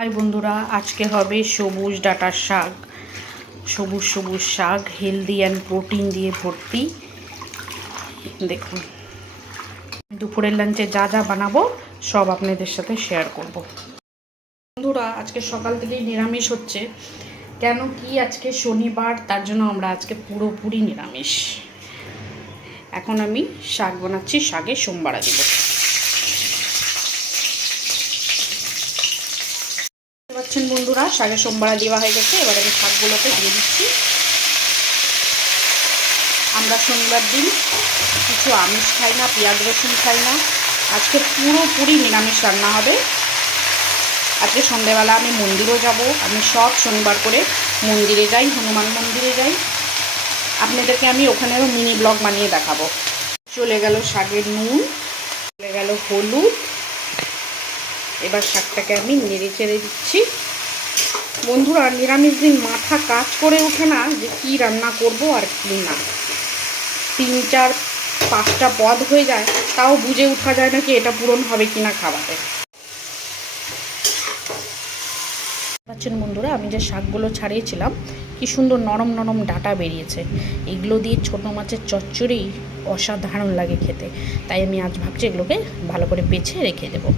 High বন্ধুরা, আজকে হবে সবুজ ডাঁটার শাক। সবুজ সবুজ শাক, হেলদি অ্যান্ড প্রোটিন দিয়ে ভর্তি। দেখুন, দুপুরের লাঞ্চে যা যা বানাবো সব আপনাদের সাথে শেয়ার করব। বন্ধুরা, আজকে সকাল থেকেই নিরামিষ হচ্ছে। কেন কি আজকে শনিবার, তার জন্য আমরা আজকে পুরোপুরি নিরামিষ। এখন আমি শাক বানাচ্ছি, শাকে সোমবারা দিব। পাচ্ছেন বন্ধুরা, শাকে সোমবারা দেওয়া হয়ে গেছে। এবার আমি শাকগুলোকে দিয়ে দিচ্ছি। আমরা শনিবার দিন কিছু আমিষ খাই না, পেঁয়াজ রসুন খাই না। আজকে পুরোপুরি নিরামিষ রান্না হবে। আজকে সন্ধ্যেবেলা আমি মন্দিরও যাব। আমি সব শনিবার করে মন্দিরে যাই, হনুমান মন্দিরে যাই। আপনাদেরকে আমি ওখানেও মিনি ব্লগ বানিয়ে দেখাবো। চলে গেল শাকের নুন, চলে গেল হলুদ। এবার শাকটাকে আমি নেড়ে চেড়ে দিচ্ছি। বন্ধুরা, নিরামিষ দিন মাথা কাজ করে ওঠে না যে কী রান্না করব আর কি না। 3-4-5টা পদ হয়ে যায়, তাও বুঝে ওঠা যায় না কি এটা পূরণ হবে কিনা খাওয়াতে। পাচ্ছেন বন্ধুরা, আমি যে শাকগুলো ছাড়িয়েছিলাম কি সুন্দর নরম নরম ডাঁটা বেরিয়েছে। এগুলো দিয়ে ছোটো মাছের চচ্চড়ি অসাধারণ লাগে খেতে। তাই আমি আজ ভাবছি এগুলোকে ভালো করে বেছে রেখে দেবো।